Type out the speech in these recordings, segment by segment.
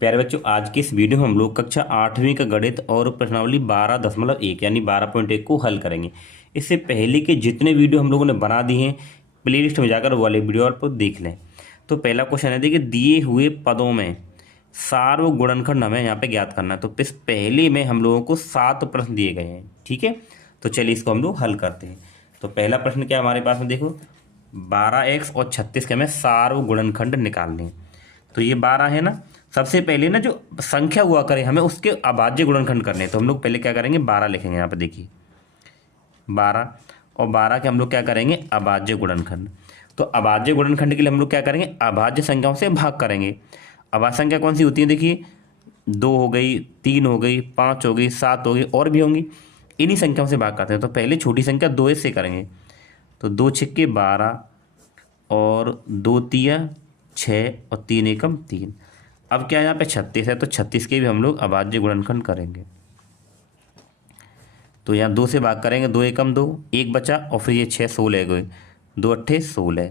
प्यारे बच्चों, आज की इस वीडियो में हम लोग कक्षा 8वीं का गणित और प्रश्नावली 12.1 यानी 12.1 को हल करेंगे। इससे पहले के जितने वीडियो हम लोगों ने बना दिए हैं, प्लेलिस्ट में जाकर वो वाले वीडियो और देख लें। तो पहला क्वेश्चन है, देखिए दिए हुए पदों में सार्वगुणनखंड हमें यहाँ पे ज्ञात करना है। तो इस पहले में हम लोगों को 7 प्रश्न दिए गए हैं, ठीक है। तो चलिए इसको हम लोग हल करते हैं। तो पहला प्रश्न क्या हमारे पास में, देखो 12x और 36 के हमें सार्वगुणनखंड निकालने हैं। तो ये 12 है ना, सबसे पहले ना जो संख्या हुआ करे हमें उसके अभाज्य गुणनखंड करने हैं। तो हम लोग पहले क्या करेंगे, 12 लिखेंगे यहाँ पे, देखिए 12 और 12 के हम लोग क्या करेंगे, अभाज्य गुणनखंड। तो अभाज्य गुणनखंड के लिए हम लोग क्या करेंगे, अभाज्य संख्याओं से भाग करेंगे। अभाज्य संख्या कौन सी होती है, देखिए 2 हो गई, 3 हो गई, 5 हो गई, 7 हो गई, और भी होंगी। इन्हीं संख्याओं से भाग करते हैं। तो पहले छोटी संख्या 2 से करेंगे। तो 2 छक्के 12 और 2 तिया 6 और 3 एकम 3। अब क्या यहाँ पे 36 है, तो 36 के भी हम लोग अभाज्य गुणनखंड करेंगे। तो यहाँ 2 से भाग करेंगे, 2 एकम 2, 1 बचा, और फिर ये 6 16 गए, 2 अट्ठे 16,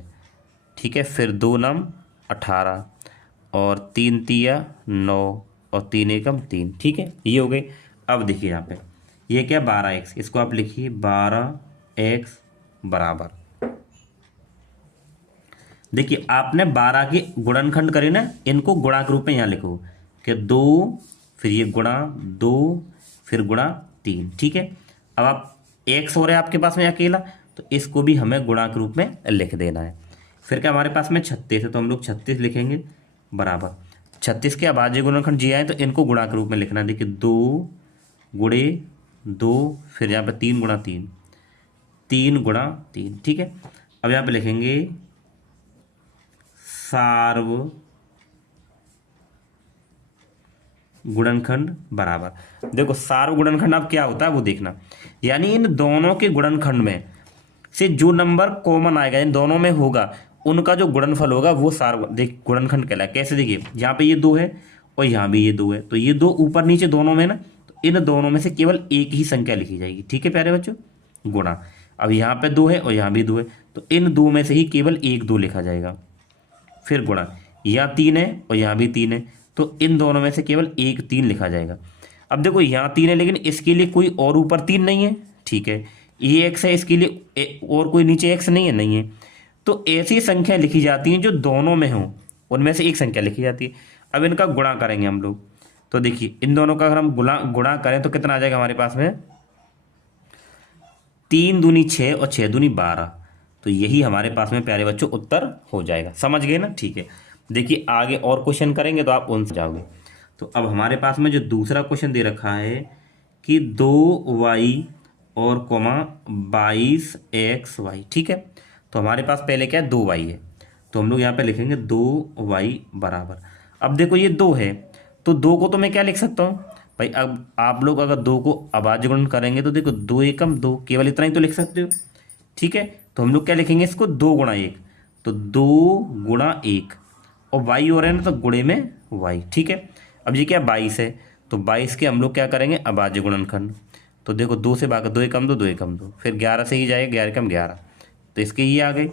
ठीक है। फिर 2 नम 18 और 3 तिया 9 और 3 एकम 3, ठीक है, ये हो गई। अब देखिए यहाँ पे ये क्या, 12x, इसको आप लिखिए 12x बराबर, देखिए आपने 12 के गुणनखंड करे ना, इनको गुणा के रूप में यहाँ लिखो कि 2, फिर ये गुणा 2, फिर गुणा 3, ठीक है। अब आप x हो रहा है आपके पास में अकेला, तो इसको भी हमें गुणा के रूप में लिख देना है। फिर क्या हमारे पास में 36 है, तो हम लोग 36 लिखेंगे बराबर 36 के अभाज्य गुणनखंड जी आए, तो इनको गुणा के रूप में लिखना है। देखिए 2 गुणे 2, फिर यहाँ पर 3 गुणा 3, 3 गुणा 3, ठीक है। अब यहाँ पे लिखेंगे सार्व गुणनखंड बराबर, देखो सार्व गुणनखंड अब क्या होता है वो देखना, यानी इन दोनों के गुणनखंड में से जो नंबर कॉमन आएगा, इन दोनों में होगा, उनका जो गुणनफल होगा वो सार्व गुणनखंड कहलाए। कैसे, देखिए यहाँ पे ये 2 है और यहाँ भी ये 2 है, तो ये 2 ऊपर नीचे दोनों में ना, तो इन दोनों में से केवल एक ही संख्या लिखी जाएगी, ठीक है प्यारे बच्चों, गुणा। अब यहाँ पे 2 है और यहाँ भी 2 है, तो इन 2 में से ही केवल एक 2 लिखा जाएगा, फिर गुणा। यहाँ 3 है और यहाँ भी 3 है, तो इन दोनों में से केवल एक 3 लिखा जाएगा। अब देखो यहाँ 3 है, लेकिन इसके लिए कोई और ऊपर 3 नहीं है, ठीक है, ये x है, इसके लिए और कोई नीचे x नहीं है, नहीं है। तो ऐसी संख्या लिखी जाती हैं जो दोनों में हो, उनमें से एक संख्या लिखी जाती है। अब इनका गुणा करेंगे हम लोग। तो देखिए इन दोनों का अगर हम गुणा करें तो कितना आ जाएगा हमारे पास में, 3 दूनी 6 और 6 दूनी 12। तो यही हमारे पास में प्यारे बच्चों उत्तर हो जाएगा। समझ गए ना, ठीक है। देखिए आगे और क्वेश्चन करेंगे तो आप उनसे जाओगे। तो अब हमारे पास में जो दूसरा क्वेश्चन दे रखा है कि 2y और कोमा 22xy, ठीक है। तो हमारे पास पहले क्या है, 2y है, तो हम लोग यहाँ पे लिखेंगे 2y बराबर। अब देखो ये 2 है, तो 2 को तो मैं क्या लिख सकता हूँ भाई, अब आप लोग अगर 2 को अभाज्य गुणन करेंगे तो देखो 2 एकम 2, केवल इतना ही तो लिख सकते हो, ठीक है। तो हम लोग क्या लिखेंगे इसको, 2 गुणा 1, तो 2 गुणा 1, और y हो रहा है ना, तो गुणे में y, ठीक है। अब ये क्या 22 है, तो 22 के हम लोग क्या करेंगे, अभाज्य गुणनखंड। तो देखो 2 से भाग, 2 एकम 2, 2 एकम 2, फिर 11 से ही जाएगा, 11 एकम 11, तो इसके ही आ गए।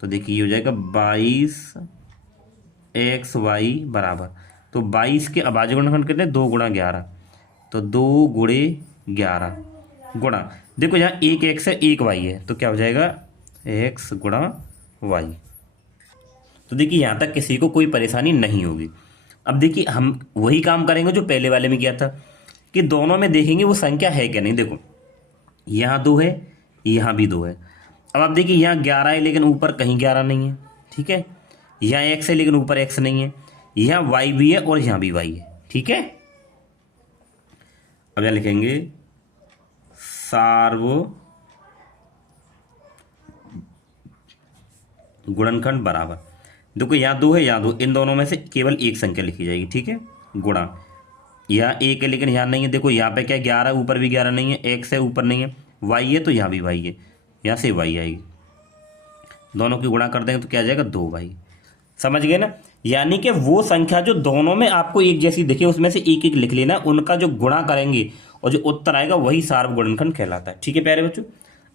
तो देखिए ये हो जाएगा 22xy बराबर, तो 22 के अभाज्य गुणनखंड कितने, 2 गुणा 11, तो 2 गुणे 11 गुणा, देखो यहाँ एक x है एक y है, तो क्या हो जाएगा x गुणा y। तो देखिए यहाँ तक किसी को कोई परेशानी नहीं होगी। अब देखिए हम वही काम करेंगे जो पहले वाले में किया था, कि दोनों में देखेंगे वो संख्या है क्या नहीं। देखो यहाँ 2 है, यहाँ भी 2 है। अब आप देखिए यहाँ 11 है लेकिन ऊपर कहीं 11 नहीं है, ठीक है। यहाँ x है लेकिन ऊपर x नहीं है, यहाँ y भी है और यहाँ भी y है, ठीक है। अब यहाँ लिखेंगे सार्व गुणनखंड बराबर, देखो यहाँ 2 है, यहाँ 2, इन दोनों में से केवल एक संख्या लिखी जाएगी, ठीक है, गुणा। यहाँ 1 है लेकिन यहाँ नहीं है, देखो यहाँ पे क्या 11 ऊपर भी 11 नहीं है, x है ऊपर नहीं है, y है तो यहाँ भी y है, यहाँ से y आएगी, दोनों की गुणा कर देंगे तो क्या आ जाएगा 2y। समझ गए ना, यानी कि वो संख्या जो दोनों में आपको एक जैसी दिखे उसमें से एक एक लिख लेना, उनका जो गुणा करेंगे और जो उत्तर आएगा वही सार्व गुणनखंड कहलाता है, ठीक है प्यारे बच्चों।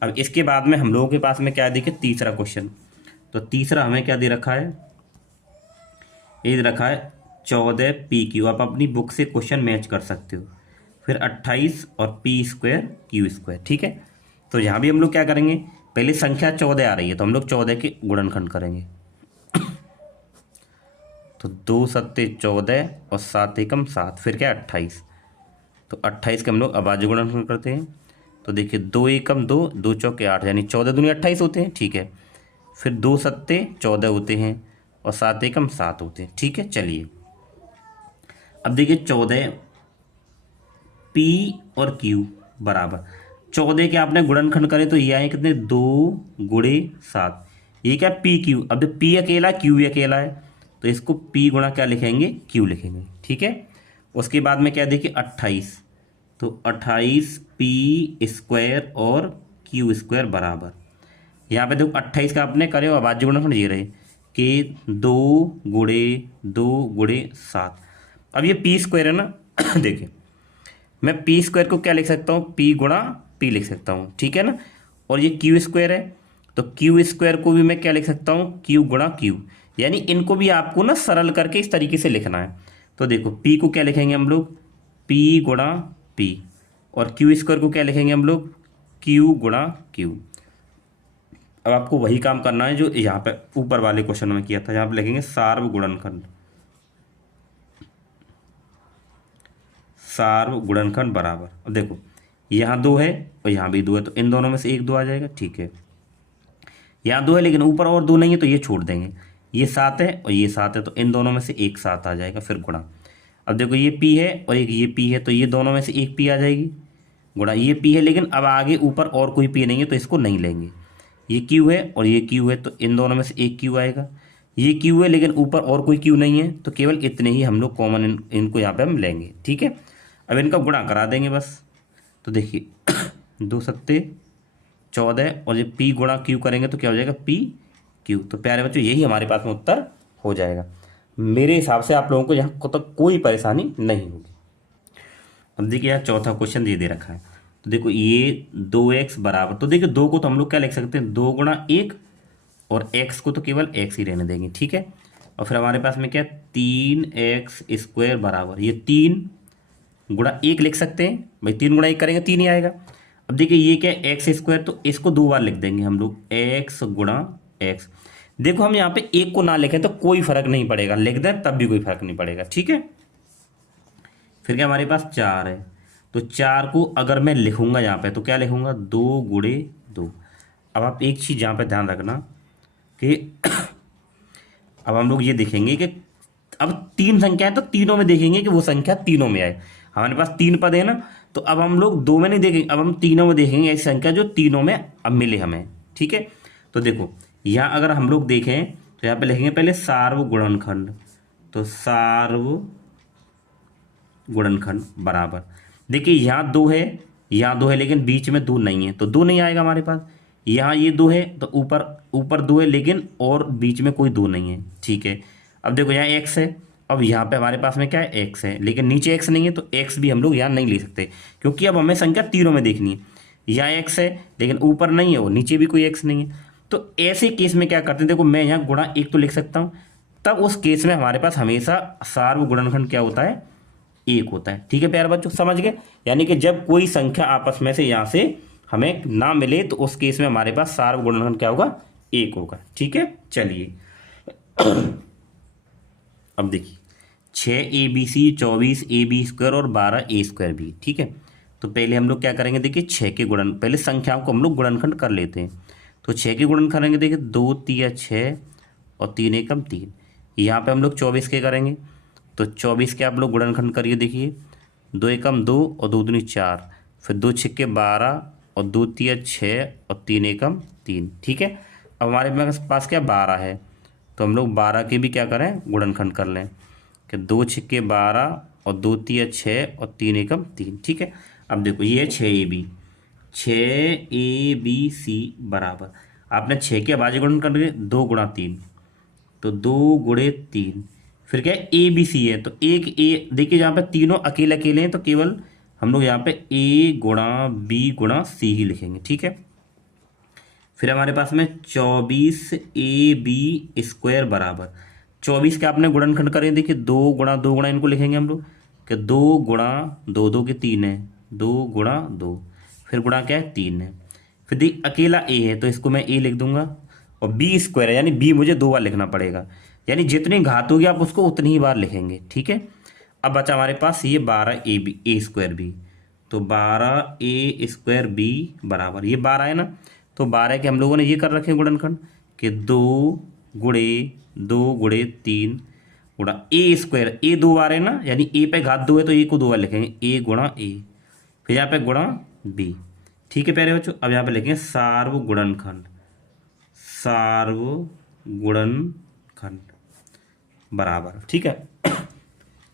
अब इसके बाद में हम लोगों के पास में क्या है, देखिए तीसरा क्वेश्चन। तो तीसरा हमें क्या दे रखा है, ये दे रखा है 14 PQ, आप अपनी बुक से क्वेश्चन मैच कर सकते हो। फिर 28 और P²Q², ठीक है। तो यहाँ भी हम लोग क्या करेंगे, पहले संख्या 14 आ रही है तो हम लोग 14 के गुणनखंड करेंगे। तो 2 सत्ते 14 और 7 एकम 7, फिर क्या 28। तो 28 के हम लोग अभाज्य गुणनखंड करते हैं। तो देखिए 2 एकम 2, 2 चौके 8, यानी 14 दूनी 28 होते हैं, ठीक है। फिर 2 सत्ते 14 होते हैं और 7 एकम 7 होते हैं, ठीक है। चलिए अब देखिए 14 P और Q बराबर 14 के आपने गुणनखंड करे तो ये आए कितने, 2 गुणे 7। ये क्या PQ, अब P अकेला Q भी अकेला है तो इसको P गुणा क्या लिखेंगे, Q लिखेंगे, ठीक है। उसके बाद में क्या देखिए 28, तो 28P² और Q² बराबर, यहाँ पे देखो 28 का आपने करे और अभाज्य गुणनखंड ये रहे कि 2 गुणे 2 गुणे 7। अब ये P² है ना देखिए मैं P² को क्या लिख सकता हूँ, P गुणा P लिख सकता हूँ, ठीक है ना। और ये Q² है तो Q² को भी मैं क्या लिख सकता हूँ, Q गुणा Q, यानी इनको भी आपको ना सरल करके इस तरीके से लिखना है। तो देखो P को क्या लिखेंगे हम लोग, P गुणा P, और Q² को क्या लिखेंगे हम लोग, Q गुणा Q। अब आपको वही काम करना है जो यहाँ पे ऊपर वाले क्वेश्चन में किया था, यहाँ पे लिखेंगे सार्वगुणनखंड, सार्वगुणनखंड बराबर। अब देखो यहाँ 2 है और यहाँ भी 2 है तो इन दोनों में से एक 2 आ जाएगा, ठीक है। यहाँ 2 है लेकिन ऊपर और 2 नहीं है तो ये छोड़ देंगे, ये 7 है और ये 7 है तो इन दोनों में से एक 7 आ जाएगा, फिर गुणा। अब देखो ये P है और एक ये P है तो ये दोनों में से एक P आ जाएगी, गुणा ये P है लेकिन अब आगे ऊपर और कोई P नहीं है तो इसको नहीं लेंगे। ये Q है और ये Q है तो इन दोनों में से एक Q आएगा, ये Q है लेकिन ऊपर और कोई Q नहीं है तो केवल इतने ही हम लोग कॉमन इनको यहाँ पे हम लेंगे, ठीक है। अब इनका गुणा करा देंगे बस। तो देखिए 2 सत्ते 14 और ये P गुणा Q करेंगे तो क्या हो जाएगा, PQ। तो प्यारे बच्चों यही हमारे पास में उत्तर हो जाएगा। मेरे हिसाब से आप लोगों को यहाँ को तो कोई परेशानी नहीं होगी। अब देखिए यार चौथा क्वेश्चन दे रखा है, तो देखो ये 2x बराबर, तो देखिए 2 को तो हम लोग क्या लिख सकते हैं, 2 गुणा 1, और x को तो केवल x ही रहने देंगे, ठीक है। और फिर हमारे पास में क्या 3x² बराबर, ये 3 गुणा 1 लिख सकते हैं भाई, 3 गुणा 1 करेंगे 3 ही आएगा। अब देखिए ये क्या है x², तो इसको 2 बार लिख देंगे हम लोग, x गुणा x। देखो हम यहाँ पे 1 को ना लिखें तो कोई फर्क नहीं पड़ेगा, लिख दें तब भी कोई फर्क नहीं पड़ेगा, ठीक है। फिर क्या हमारे पास 4 है, तो 4 को अगर मैं लिखूंगा यहाँ पे तो क्या लिखूंगा, 2 गुणे 2। अब आप एक चीज़ यहाँ पे ध्यान रखना कि अब हम लोग ये देखेंगे कि अब 3 संख्या है तो तीनों में देखेंगे कि वो संख्या तीनों में आए। हमारे पास 3 पद है ना, तो अब हम लोग 2 में नहीं देखेंगे, अब हम तीनों में देखेंगे ऐसी संख्या जो तीनों में अब मिले हमें, ठीक है। तो देखो यहाँ अगर हम लोग देखें तो यहाँ पे लिखेंगे पहले सार्वगुणनखंड, तो सार्वगुणनखंड बराबर, देखिए यहाँ 2 है, यहाँ 2 है लेकिन बीच में 2 नहीं है तो 2 नहीं आएगा हमारे पास। यहाँ ये 2 है तो ऊपर 2 है लेकिन और बीच में कोई 2 नहीं है, ठीक है। अब देखो यहाँ x है, अब यहाँ पे हमारे पास में क्या है, x है लेकिन नीचे x नहीं है तो x भी हम लोग यहाँ नहीं ले सकते क्योंकि अब हमें संख्या तीनों में देखनी है। यहाँ x है लेकिन ऊपर नहीं है और नीचे भी कोई x नहीं है, तो ऐसे केस में क्या करते हैं, देखो मैं यहाँ गुणा 1 तो लिख सकता हूँ, तब उस केस में हमारे पास हमेशा सार्वगुणनखंड क्या होता है, 1 होता है, ठीक है प्यारे बच्चों, समझ गए। यानी कि जब कोई संख्या आपस में से यहाँ से हमें ना मिले तो उस केस में हमारे पास सार्वगुणनखंड क्या होगा, 1 होगा, ठीक है। चलिए अब देखिए 6ABC 24AB² और 12A²B, ठीक है। तो पहले हम लोग क्या करेंगे, देखिए 6 के गुणन, पहले संख्याओं को हम लोग गुणनखंड कर लेते हैं। तो 6 के गुणन करेंगे, देखिए 2 तिया 6 और 3 एकम 3, यहाँ पे हम लोग 24 के करेंगे तो 24 के आप लोग गुणनखंड करिए, देखिए 2 एकम 2 और 2 दूनी 4, फिर 2 छक्के 12 और 2 तिया 6 और 3 एकम 3, ठीक है। अब हमारे पास क्या 12 है तो हम लोग 12 के भी क्या करें, गुणनखंड कर लें कि 2 छक्के 12 और 2 तिया 6 और 3 एकम 3, ठीक है। अब देखो ये है 6AB, 6ABC बराबर, आपने 6 के अभाज्य गुणन करके 2 गुणा 3, तो 2 गुणे 3, फिर क्या है ABC है तो एक ए, देखिए यहाँ पे तीनों अकेले अकेले हैं तो केवल हम लोग यहाँ पे A गुणा B गुणा C ही लिखेंगे, ठीक है। फिर हमारे पास में 24AB² बराबर, 24 के आपने गुणनखंड करें, देखिए 2 गुणा 2 गुणा इनको लिखेंगे हम लोग कि 2 गुणा 2, 2 के 3 है, 2 गुणा 2, फिर गुणा क्या है 3 है, फिर देख अकेला ए है तो इसको मैं ए लिख दूंगा, और बी स्क्वायर है यानी बी मुझे 2 बार लिखना पड़ेगा, यानी जितनी घात होगी आप उसको उतनी ही बार लिखेंगे। ठीक है, अब बचा हमारे पास ये 12 a b a square b, तो 12 ए स्क्वायर बी बराबर ये 12 है ना, तो 12 के हम लोगों ने ये कर रखे हैं गुणनखंड कि 2 गुणे 3 गुणा ए स्क्वायर, ए 2 बार है ना, यानी ए पे घात 2 है तो ए को 2 बार लिखेंगे, ए गुणा ए, फिर यहाँ पे गुणा बी। ठीक है प्यारे बच्चों, अब यहाँ पे लिखेंगे सार्वगुणनखंड, सार्वगुणनखंड बराबर। ठीक है,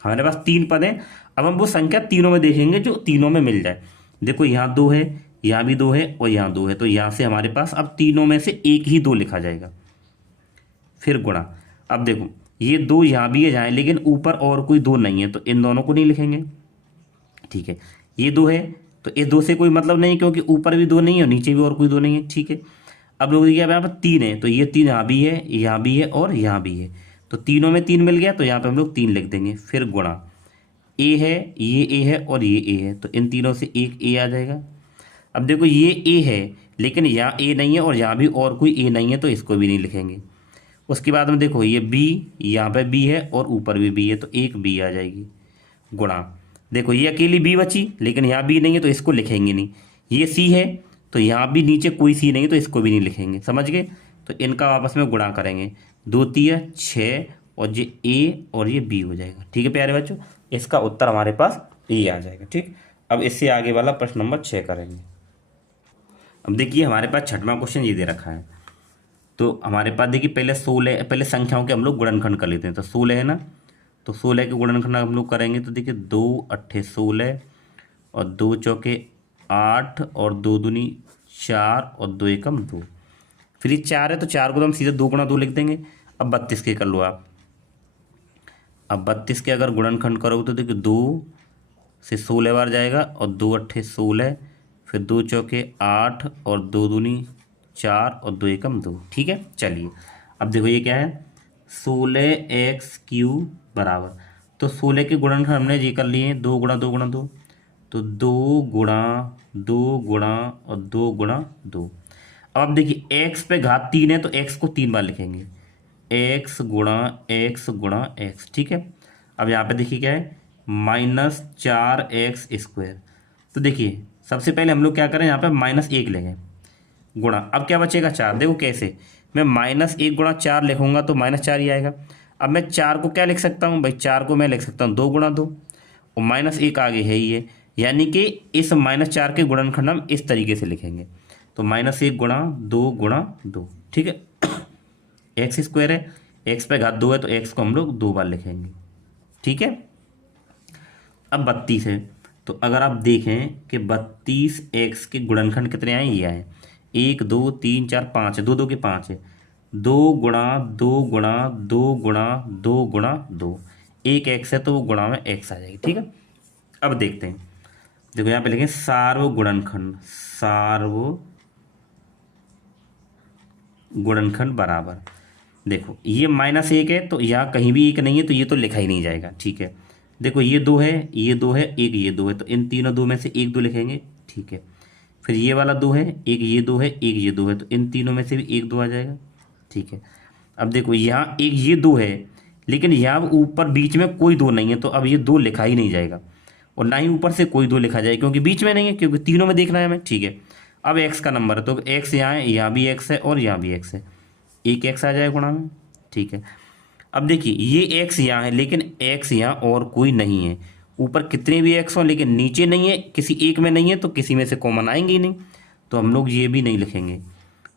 हमारे पास 3 पद हैं, अब हम वो संख्या तीनों में देखेंगे जो तीनों में मिल जाए। देखो यहाँ 2 है, यहाँ भी 2 है और यहाँ 2 है, तो यहाँ से हमारे पास अब तीनों में से एक ही 2 लिखा जाएगा, फिर गुणा। अब देखो ये 2 यहाँ भी है जहाँ, लेकिन ऊपर और कोई 2 नहीं है तो इन दोनों को नहीं लिखेंगे। ठीक है, ये 2 है तो इस 2 से कोई मतलब नहीं क्योंकि ऊपर भी 2 नहीं है और नीचे भी और कोई 2 नहीं है। ठीक है, अब लोग देखिए यहाँ पर 3 है तो ये 3 यहाँ भी है, यहाँ भी है और यहाँ भी है, तो तीनों में 3 मिल गया तो यहाँ पे हम लोग 3 लिख देंगे, फिर गुणा। ए है, ये ए है और ये ए है, तो इन तीनों से एक ए आ जाएगा। अब देखो ये ए है लेकिन यहाँ ए नहीं है और यहाँ भी और कोई ए नहीं है तो इसको भी नहीं लिखेंगे। उसके बाद में देखो ये बी, यहाँ पे बी है और ऊपर भी बी है तो एक बी आ जाएगी, गुणा। देखो ये अकेली बी बची लेकिन यहाँ बी नहीं है तो इसको लिखेंगे नहीं। ये सी है तो यहाँ भी नीचे कोई सी नहीं है तो इसको भी नहीं लिखेंगे, समझ गए। तो इनका आपस में गुणा करेंगे, 2 3 6 और ये ए और ये बी हो जाएगा। ठीक है प्यारे बच्चों, इसका उत्तर हमारे पास ए आ जाएगा। ठीक, अब इससे आगे वाला प्रश्न नंबर 6 करेंगे। अब देखिए हमारे पास छठवां क्वेश्चन ये दे रखा है, तो हमारे पास देखिए पहले 16, पहले संख्याओं के हम लोग गुणनखंड कर लेते हैं। तो 16 है ना, तो 16 के गुणनखंड हम लोग करेंगे तो देखिए 2 8 16 और 2 चौके 8 और 2 दूनी 4 और 2 एकम 2, फिर ये 4 है तो 4 को तो हम सीधे 2 गुणा 2 लिख देंगे। अब 32 के कर लो आप, अब 32 के अगर गुणनखंड करोगे तो देखिए 2 से 16 बार जाएगा और 2 8 16, फिर 2 चौके 8 और 2 दूनी 4 और 2 एकम 2। ठीक है, चलिए अब देखो ये क्या है, 16x³ बराबर, तो 16 के गुणनखंड हमने ये कर लिए 2 गुणा 2 गुणा 2, तो 2 गुणा 2 गुणा और 2 गुणा 2। अब देखिए x पे घात 3 है तो x को 3 बार लिखेंगे, x गुणा x गुणा x। ठीक है, अब यहाँ पे देखिए क्या है, -4x²। तो देखिए सबसे पहले हम लोग क्या करें, यहाँ पे -1 लेंगे गुणा, अब क्या बचेगा 4। देखो कैसे, मैं -1 गुणा 4 लिखूंगा तो -4 ही आएगा। अब मैं 4 को क्या लिख सकता हूँ भाई, 4 को मैं लिख सकता हूँ 2 गुणा 2 और -1 आगे है ही है, यानी कि इस -4 के गुणनखंड हम इस तरीके से लिखेंगे, तो -1 गुणा 2 गुणा 2। ठीक है, x² है, x पे घात 2 है तो x को हम लोग 2 बार लिखेंगे। ठीक है, अब 32 है, तो अगर आप देखें कि 32x के गुणनखंड कितने आए, ये आए 1 2 3 4 5 है, 2 2 के 5 है, 2 गुणा 2 गुणा 2 गुणा 2 गुणा 2, एक x है तो वो गुणा में x आ जाएगी। ठीक है, अब देखते हैं, देखो यहाँ पे लिखें सार्वगुणनखंड, सार्वगुणनखंड बराबर, देखो ये -1 है तो यहाँ कहीं भी 1 नहीं है तो ये तो लिखा ही नहीं जाएगा। ठीक है, देखो ये 2 है, ये 2 है, एक ये 2 है, तो इन तीनों 2 में से एक 2 लिखेंगे। ठीक है, फिर ये वाला 2 है, एक ये 2 है, एक ये 2 है, तो इन तीनों में से भी एक 2 आ जाएगा। ठीक है, अब देखो यहाँ एक ये 2 है लेकिन यहाँ ऊपर बीच में कोई 2 नहीं है तो अब ये 2 लिखा ही नहीं जाएगा और ना ही ऊपर से कोई 2 लिखा जाएगा क्योंकि बीच में नहीं है, क्योंकि तीनों में देखना है हमें। ठीक है, अब x का नंबर है तो x यहाँ है, यहाँ भी x है और यहाँ भी x है, एक x आ जाएगा गुणा में। ठीक है, अब देखिए ये x यहाँ है लेकिन x यहाँ और कोई नहीं है, ऊपर कितने भी x हो लेकिन नीचे नहीं है, किसी एक में नहीं है तो किसी में से कॉमन आएंगे ही नहीं, तो हम लोग ये भी नहीं लिखेंगे।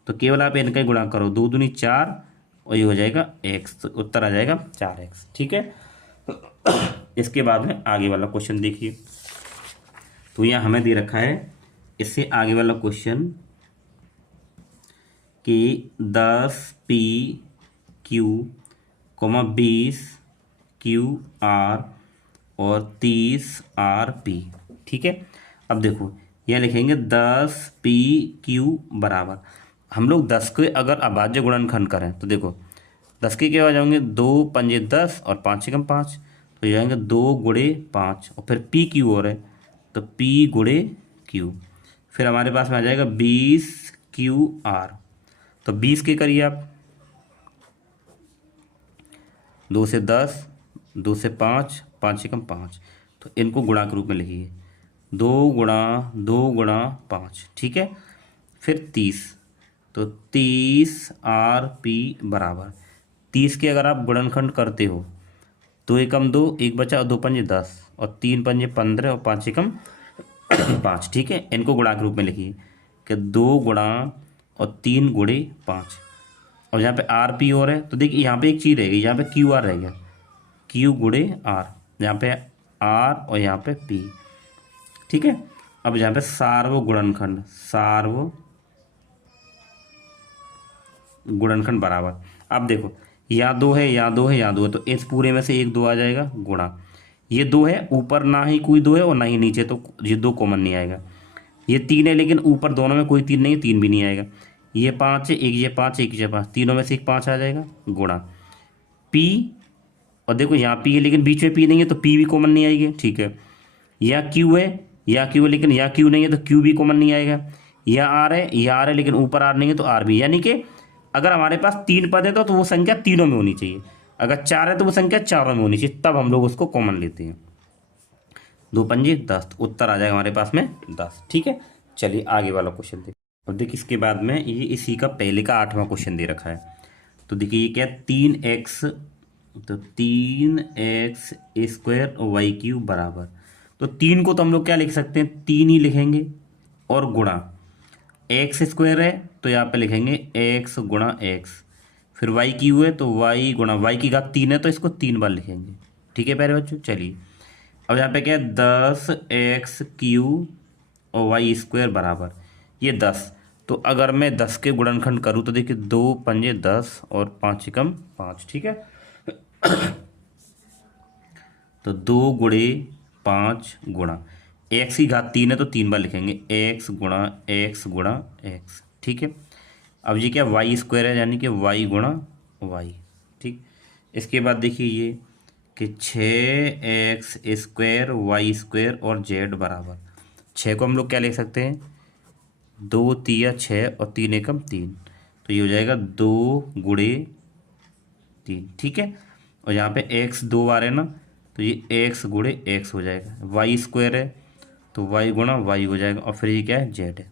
तो केवल आप इनका ही गुणा करो, 2 दूनी 4 और ये हो जाएगा x, तो उत्तर आ जाएगा 4x। ठीक है, इसके बाद में आगे वाला क्वेश्चन देखिए, तो यहाँ हमें दे रखा है इससे आगे वाला क्वेश्चन कि 10p∗ 20qr और 30rp। ठीक है, अब देखो यह लिखेंगे 10p∗ बराबर, हम लोग 10 के अगर अभाज्य गुणनखंड करें तो देखो 10 के क्या हो जाएंगे, 2 पंजे 10 और 5 से कम 5, तो ये जाएंगे 2 गुणे 5 और फिर पी क्यू और है तो पी गुणे क्यू। फिर हमारे पास में आ जाएगा 20 क्यू आर। तो 20 के करिए आप, 2 से 10, 2 से 5, 5 से कम 5, तो इनको गुणा के रूप में लिखिए, 2 गुणा 5, ठीक है। फिर 30, तो 30 आर पी बराबर 30 के अगर आप गुणनखंड करते हो, 2 एकम 2, 1 बचा और 2 पंजे 10 और 3 पंजे 15 और 5 एकम 5, ठीक है। इनको गुणा के रूप में लिखिए कि 2 गुणा और 3 गुणे 5, और यहाँ पे आर पी और है तो देखिए यहाँ पे एक चीज़ रहेगी, यहाँ पे क्यू आर रहेगा, क्यू गुणे आर, यहाँ पे आर और यहाँ पे पी, ठीक है। अब यहाँ पे सार्व गुणनखंड, सार्व गुणनखंड बराबर, अब देखो यहाँ 2 है, यहाँ 2 है, यहाँ 2 है, तो इस पूरे में से एक 2 आ जाएगा गुणा, ये 2 है, ऊपर ना ही कोई 2 है और ना ही नीचे, तो ये 2 कॉमन नहीं आएगा। ये 3 है लेकिन ऊपर दोनों में कोई 3 नहीं है, 3 भी नहीं आएगा। ये 5 है, एक ये 5, एक ये 5, तीनों में से एक 5 आ जाएगा गुणा पी, और देखो यहाँ पी है लेकिन बीच में पी नहीं है तो पी भी कॉमन नहीं आएगी, ठीक है। यहाँ क्यू है, यहाँ क्यू है लेकिन यहाँ क्यू नहीं है तो क्यू भी कॉमन नहीं आएगा। यहाँ आर है, यहाँ आर है लेकिन ऊपर आर नहीं है तो आर भी, यानी कि अगर हमारे पास 3 पद है तो वो संख्या तीनों में होनी चाहिए, अगर 4 है तो वो संख्या चारों में होनी चाहिए, तब हम लोग उसको कॉमन लेते हैं। 2 पंजे 10, तो उत्तर आ जाएगा हमारे पास में 10, ठीक है। चलिए आगे वाला क्वेश्चन देखिए। और देखिए इसके बाद में ये इसी का पहले का 8वां क्वेश्चन दे रखा है। तो देखिए ये क्या है, 3x, तो 3x स्क्वायर और वाई क्यूब बराबर, तो 3 को तो हम लोग क्या लिख सकते हैं, 3 ही लिखेंगे, और गुणा एक्स स्क्वायर है तो यहाँ पे लिखेंगे एक्स गुणा एक्स, फिर वाई क्यू है तो वाई गुणा वाई की घात 3 है तो इसको 3 बार लिखेंगे, ठीक है प्यारे बच्चों। चलिए अब यहाँ पे क्या है, 10x क्यू और वाई स्क्वायर बराबर ये 10, तो अगर मैं 10 के गुणनखंड करूँ तो देखिए 2 पंजे 10 और 5 एकम 5, ठीक है। तो 2 गुणे 5 गुणा एक्स की घात 3 है तो 3 बार लिखेंगे एक्स गुणा एक्स, ठीक है। अब ये क्या, वाई स्क्वायर है यानी कि वाई गुणा वाई, ठीक। इसके बाद देखिए ये कि 6x स्क्वायर वाई स्क्वायर और जेड बराबर, 6 को हम लोग क्या लिख सकते हैं, 2 तिया 6 और 3 एकम 3, तो ये हो जाएगा 2 गुणे 3, ठीक है। और यहाँ पे x 2 बार है ना तो ये x गुणे x हो जाएगा, वाई स्क्वायर है तो y गुणा y हो जाएगा, और फिर ये क्या है, z है,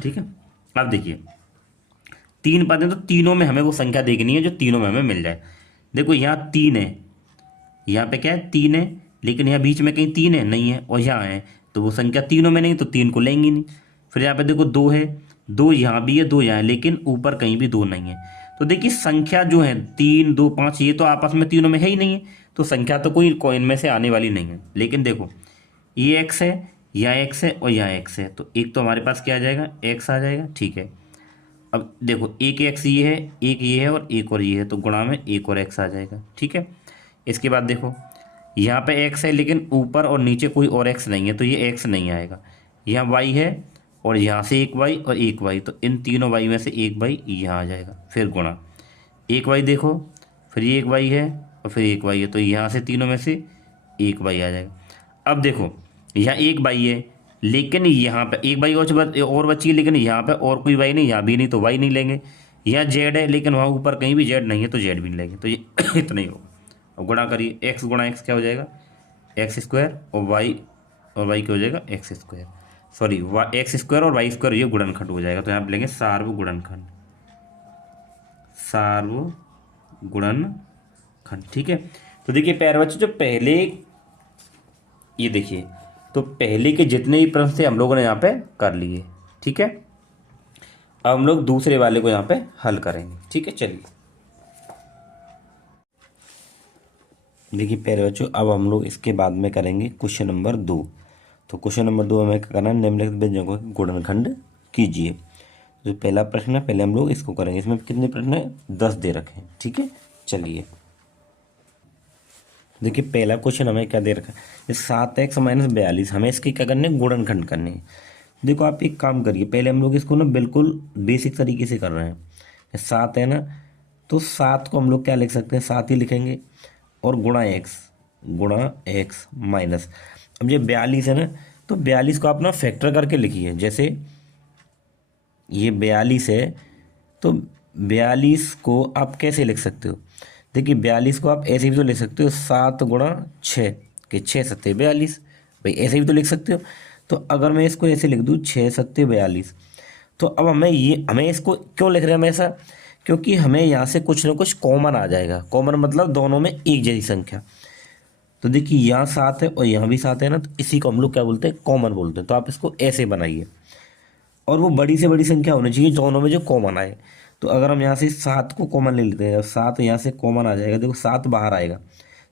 ठीक है। अब देखिए 3 पद हैं तो तीनों में हमें वो संख्या देखनी है जो तीनों में हमें मिल जाए। देखो यहाँ 3 है, यहाँ पे क्या है 3 है, लेकिन यहाँ बीच में कहीं 3 है नहीं है, और यहाँ है तो वो संख्या तीनों में नहीं तो 3 को लेंगे नहीं। फिर यहाँ पे देखो 2 है, 2 यहाँ भी है 2 यहाँ है, लेकिन ऊपर कहीं भी 2 नहीं है, तो देखिए संख्या जो है 3 2 5 ये तो आपस में तीनों में है ही नहीं है, तो संख्या तो कोई इनमें से आने वाली नहीं है। लेकिन देखो ये x है, यहाँ x है और यहाँ x है, तो एक तो हमारे पास क्या आ जाएगा, x आ जाएगा, ठीक है। अब देखो एक x ये है, एक ये है और एक और ये है, तो गुणा में एक और x आ जाएगा, ठीक है। इसके बाद देखो यहाँ पे x है लेकिन ऊपर और नीचे कोई और x नहीं है तो ये x नहीं आएगा। यहाँ y है और यहाँ से एक y और एक y, तो इन तीनों y में से एक y यहाँ आ जाएगा, फिर गुणा एक y देखो, फिर ये एक y है और फिर एक y है, तो यहाँ से तीनों में से एक y आ जाएगा। अब देखो यहाँ एक y है लेकिन यहाँ पे एक y और बची है, लेकिन यहाँ पे और कोई y नहीं, यहाँ भी नहीं तो y नहीं लेंगे। यहाँ z है लेकिन वहाँ ऊपर कहीं भी z नहीं है तो z भी नहीं लेंगे, तो ये इतना ही होगा। अब गुणा करिए, x गुणा x क्या हो जाएगा, एक्स स्क्वायर और y क्या हो जाएगा, x square, sorry x square और वाई स्क्वायर, ये गुणनखंड हो जाएगा। तो यहाँ पे लेंगे सार्व गुणनखंड, सार्व गुणनखंड, ठीक है। तो देखिए प्यारे बच्चों जो पहले ये देखिए, तो पहले के जितने भी प्रश्न थे हम लोगों ने यहाँ पे कर लिए, ठीक है। अब हम लोग दूसरे वाले को यहाँ पे हल करेंगे, ठीक है। चलिए देखिए प्यारे बच्चों अब हम लोग इसके बाद में करेंगे क्वेश्चन नंबर 2। तो क्वेश्चन नंबर 2 हमें करना है, निम्नलिखित व्यंजकों के गुणनखंड कीजिए। तो पहला प्रश्न है, पहले हम लोग इसको करेंगे। इसमें कितने प्रश्न है, 10 दे रखे हैं, ठीक है। चलिए देखिए पहला क्वेश्चन हमें क्या दे रखा है, 7x माइनस 42, हमें इसके क्या करने हैं, गुणनखंड करने हैं। देखो आप एक काम करिए, पहले हम लोग इसको ना बिल्कुल बेसिक तरीके से कर रहे हैं। 7 है ना, तो 7 को हम लोग क्या लिख सकते हैं, 7 ही लिखेंगे, और गुणा एक्स माइनस, अब ये 42 है ना, तो 42 को आप ना फैक्टर करके लिखिए। जैसे ये 42 है, तो 42 को आप कैसे लिख सकते हो, देखिए 42 को आप ऐसे भी तो लिख सकते हो, 7 गुणा 6 के 6 सत्ते 42, भाई ऐसे भी तो लिख सकते हो। तो अगर मैं इसको ऐसे लिख दूँ 6 सत्ते 42, तो अब हमें इसको क्यों लिख रहे हैं हम ऐसा, क्योंकि हमें यहाँ से कुछ ना कुछ कॉमन आ जाएगा। कॉमन मतलब दोनों में एक जैसी संख्या। तो देखिए यहाँ 7 है और यहाँ भी 7 है ना, तो इसी को हम लोग क्या बोलते हैं, कॉमन बोलते हैं। तो आप इसको ऐसे बनाइए, और वो बड़ी से बड़ी संख्या होनी चाहिए दोनों में जो कॉमन आए। तो अगर हम यहाँ से 7 को कॉमन ले लेते हैं, जब 7 यहाँ से कॉमन आ जाएगा, देखो 7 बाहर आएगा,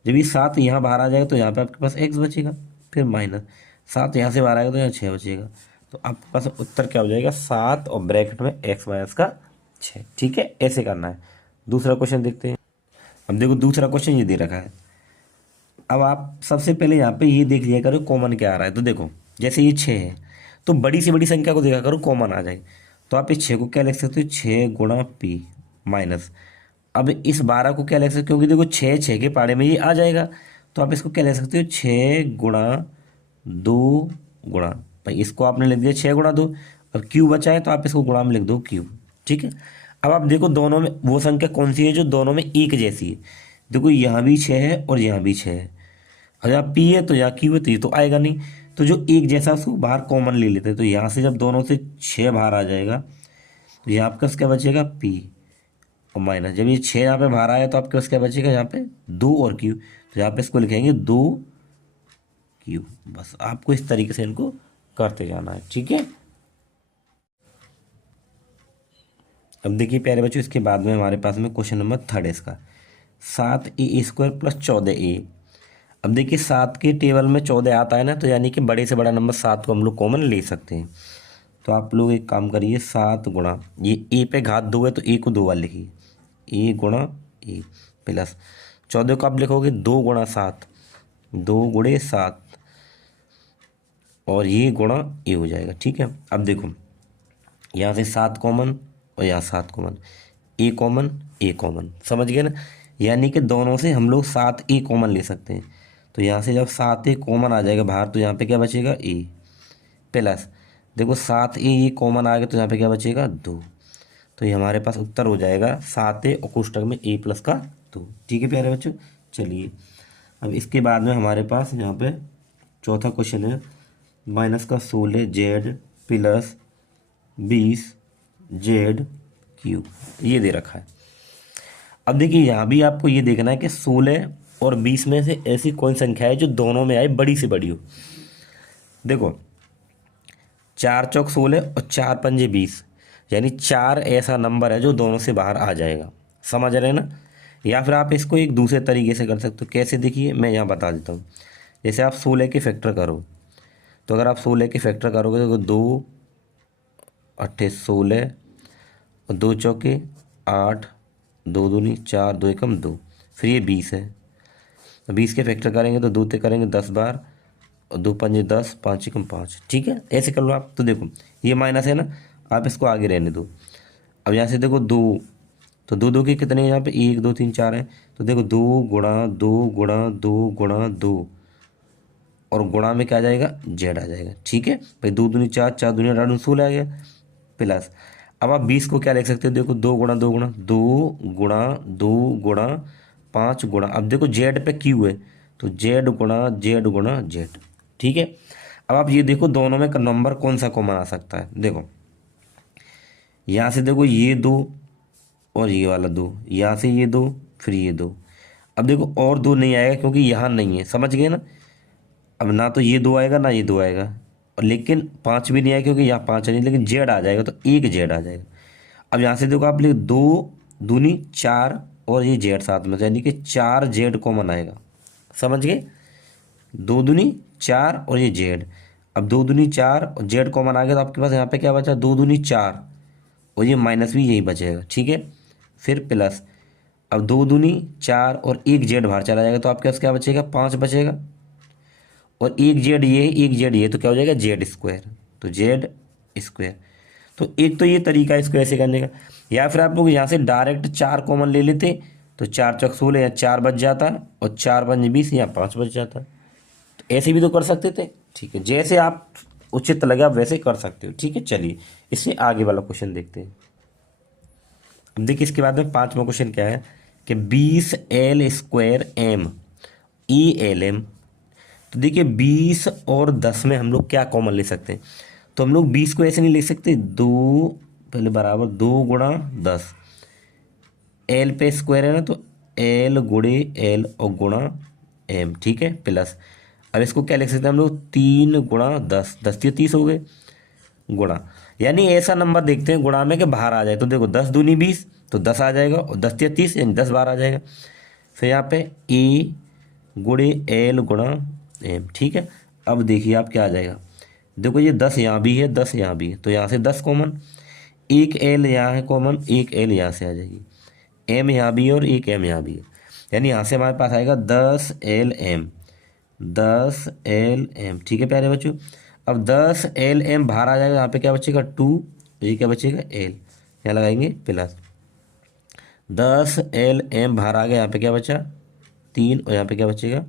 जब ये 7 यहाँ बाहर आ जाएगा तो यहाँ पे आपके पास x बचेगा, फिर माइनस 7 यहाँ से बाहर आएगा तो यहाँ 6 बचेगा। तो आपके पास उत्तर क्या हो जाएगा, 7 और ब्रैकेट में x माइनस का 6। ठीक है, ऐसे करना है। दूसरा क्वेश्चन देखते हैं। अब देखो दूसरा क्वेश्चन ये दे रखा है। अब आप सबसे पहले यहाँ पे ये देख लिया करो कॉमन क्या आ रहा है। तो देखो जैसे ये 6 है, तो बड़ी से बड़ी संख्या को देखा करो कॉमन आ जाए। तो आप इस 6 को क्या लिख सकते हो, 6 गुणा p माइनस, अब इस 12 को क्या लिख सकते हो, क्योंकि देखो 6 के पाड़े में ये आ जाएगा, तो आप इसको क्या लिख सकते हो, 6 गुणा 2 गुणा, भाई इसको आपने लिख दिया 6 गुणा 2। अब क्यू बचा है तो आप इसको गुणा में लिख दो क्यू। ठीक है, अब आप देखो दोनों में वो संख्या कौन सी है जो दोनों में एक जैसी है। देखो यहाँ भी 6 है और यहाँ भी 6 है, और यहाँ पी है तो यहाँ क्यू है, तो ये तो आएगा नहीं। तो जो एक जैसा उसको बाहर कॉमन ले लेते हैं, तो यहाँ से जब दोनों से 6 बाहर आ जाएगा, तो यहाँ आपके पास क्या बचेगा, पी और माइनस, जब ये 6 यहाँ पे बाहर आया तो आपके पास क्या बचेगा, यहाँ पे 2 और क्यू, तो यहाँ पे इसको लिखेंगे 2 क्यू। बस आपको इस तरीके से इनको करते जाना है। ठीक है, अब देखिए प्यारे बच्चों, इसके बाद में हमारे पास में क्वेश्चन नंबर 3 है इसका, 7a² + 14a। अब देखिए 7 के टेबल में 14 आता है ना, तो यानी कि बड़े से बड़ा नंबर 7 को हम लोग कॉमन ले सकते हैं। तो आप लोग एक काम करिए, 7 गुणा, ये ए पे घात 2 है तो ए को 2 बार लिखिए, ए गुणा ए प्लस 14 को आप लिखोगे 2 गुणा 7, 2 गुणे 7, और ये गुणा ए हो जाएगा। ठीक है, अब देखो यहाँ से 7 कॉमन और यहाँ 7 common, A common A common, समझ गए ना, यानी कि दोनों से हम लोग 7a कॉमन ले सकते हैं। तो यहाँ से जब 7a कॉमन आ जाएगा बाहर, तो यहाँ पे क्या बचेगा, a प्लस, देखो 7a ये कॉमन आ गया तो यहाँ पे क्या बचेगा, 2। तो ये हमारे पास उत्तर हो जाएगा 7a और कोष्टक में a + का 2। ठीक है प्यारे बच्चों, चलिए अब इसके बाद में हमारे पास यहाँ पे चौथा क्वेश्चन है, -16z + 20z³ ये दे रखा है। अब देखिए यहाँ भी आपको ये देखना है कि 16 और 20 में से ऐसी कौन संख्या है जो दोनों में आए बड़ी से बड़ी हो। देखो 4 चौक 16 और 4 पंजे 20, यानी 4 ऐसा नंबर है जो दोनों से बाहर आ जाएगा, समझ रहे हैं ना। या फिर आप इसको एक दूसरे तरीके से कर सकते हो, कैसे देखिए मैं यहाँ बता देता हूँ। जैसे आप 16 के फैक्टर करो, तो अगर आप 16 के फैक्टर करोगे तो 2 8 16 और 2 चौके 8, 2 दूनी 4, 2 एकम 2, फिर ये 20 है, तो 20 के फैक्टर करेंगे तो 2 ते करेंगे 10 बार, और 2 पंजे 10, 5 एकम 5। ठीक है, ऐसे कर लो आप। तो देखो ये माइनस है ना, आप इसको आगे रहने दो। अब यहाँ से देखो 2, तो 2 2 के कितने हैं यहाँ पे, 1 2 3 4 हैं। तो देखो 2 गुणा 2 गुणा 2 गुणा 2, और गुणा में क्या आ जाएगा, जेड आ जाएगा। ठीक है भाई, 2 दूनी 4, 4 दूनी 8, 16 आ गया प्लस। अब आप 20 को क्या लिख सकते हो, देखो 2 गुणा 2 गुणा 2 गुणा 2 गुणा 5 गुणा, अब देखो जेड पे क्यू है तो जेड गुणा जेड गुणा जेड। ठीक है, अब आप ये देखो दोनों में नंबर कौन सा कॉमन आ सकता है। देखो यहाँ से देखो ये 2 और ये वाला 2, यहाँ से ये 2 फिर ये 2। अब देखो और 2 नहीं आएगा क्योंकि यहाँ नहीं है, समझ गए ना। अब ना तो ये 2 आएगा ना ये 2 आएगा, और लेकिन 5 भी नहीं आएगा क्योंकि यहाँ 5 नहीं, लेकिन जेड आ जाएगा तो एक जेड आ जाएगा। अब यहाँ से देखो आप लिख 2 दूनी 4 और ये जेड साथ में, यानी कि 4 जेड कॉमन आएगा, समझ गए। 2 दूनी 4 और ये जेड, अब 2 दूनी 4 और जेड कॉमन आ गया तो आपके पास यहाँ पे क्या बचा, 2 दूनी 4 और ये माइनस भी यही बचेगा। ठीक है, फिर प्लस, अब 2 दूनी 4 और एक जेड बाहर चला जाएगा तो आपके पास क्या बचेगा, 5 बचेगा, और एक जेड ये एक जेड ये, तो क्या हो जाएगा, जेड स्क्वायर, तो जेड स्क्वायर। तो एक तो ये तरीका है इसको ऐसे करने का, या फिर आप लोग यहाँ से डायरेक्ट 4 कॉमन ले लेते, तो 4 चौक 16 या 4 बच जाता, और 4 पंच 20 या 5 बच जाता। तो ऐसे भी तो कर सकते थे। ठीक है, जैसे आप उचित लगे आप वैसे कर सकते हो। ठीक है, चलिए इससे आगे वाला क्वेश्चन देखते हैं। अब देखिए इसके बाद में 5वां क्वेश्चन क्या है कि 20L² M ELM। तो देखिए 20 और 10 में हम लोग क्या कॉमन ले सकते हैं, तो हम लोग 20 को ऐसे नहीं ले सकते, 2 पहले बराबर 2 गुणा 10, एल पे स्क्वायर है ना, तो एल गुणे एल और गुणा एम। ठीक है, प्लस अब इसको क्या लिख सकते हैं हम लोग, 3 गुणा 10, 10 या 30 हो गए, गुणा यानी ऐसा नंबर देखते हैं गुणा में कि बाहर आ जाए। तो देखो 10 दूनी 20, तो 10 आ जाएगा, और 10 या 30 यानी 10 बाहर आ जाएगा। फिर यहाँ पे ए गुणे एल गुणा एम। ठीक है, अब देखिए आप क्या आ जाएगा, देखो ये 10 यहाँ भी है, 10 यहाँ भी है, तो यहाँ से 10 कॉमन, एक एल यहाँ है कॉमन, एक एल यहाँ से आ जाएगी, एम यहाँ भी है और एक एम यहाँ भी है, यानी यहाँ से हमारे पास आएगा 10LM, 10LM। ठीक है प्यारे बच्चों, अब 10LM बाहर आ जाएगा, यहाँ पे क्या बचेगा 2, ये क्या बचेगा एल, यहाँ लगाएंगे प्लस, 10LM बाहर आ गया, यहाँ पे क्या बचा 3, और यहाँ पे क्या बचेगा